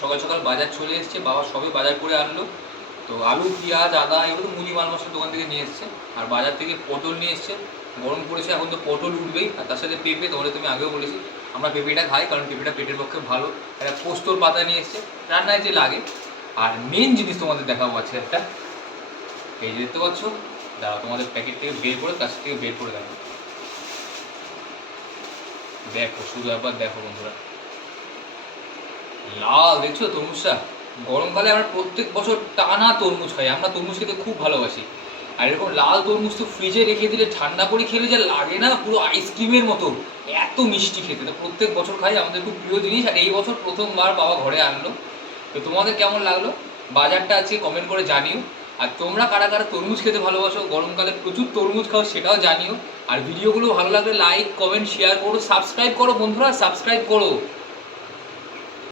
সকাল সকাল বাজার চলে এসছে, বাবা সবে বাজার করে আনলো। তো আলু, পেঁয়াজ, আদা এগুলো মুদি মাল মশলা দোকান থেকে নিয়ে এসছে। আর বাজার থেকে পটল নিয়ে এসছে। গরম পড়েছে, এখন তো পটল উঠবেই। আর তার সাথে পেঁপে, তোমাদের তুমি আগেও বলেছি আমরা পেঁপেটা খাই, কারণ পেঁপেটা পেটের পক্ষে ভালো। একটা পোস্তর পাতা নিয়ে এসছে, রান্নায় যে লাগে। আর মেন জিনিস তোমাদের দেখাবো আছে একটা, এই যে দেখতে পাচ্ছ, দাঁড়াও তোমাদের প্যাকেট থেকে বের করে, কাছ থেকে বের করে দেবো। দেখো, শুধু একবার দেখো বন্ধুরা, লাল দেখছো তরমুজটা। গরমকালে আমরা প্রত্যেক বছর টানা তরমুজ খাই, আমরা তরমুজ খেতে খুব ভালোবাসি। আর এরকম লাল তরমুজ তো ফ্রিজে রেখে দিলে ঠান্ডা করে খেলে যা লাগে না, পুরো আইসক্রিমের মতো, এত মিষ্টি খেতে। তো প্রত্যেক বছর খাই, আমাদের খুব প্রিয় জিনিস। আর এই বছর প্রথমবার বাবা ঘরে আনলো। তো তোমাদের কেমন লাগলো বাজারটা আছে কমেন্ট করে জানিও। আর তোমরা কারা কারা তরমুজ খেতে ভালোবাসো, গরমকালে প্রচুর তরমুজ খাও, সেটাও জানিও। আর ভিডিওগুলো ভালো লাগলে লাইক কমেন্ট শেয়ার করো, সাবস্ক্রাইব করো বন্ধুরা, সাবস্ক্রাইব করো।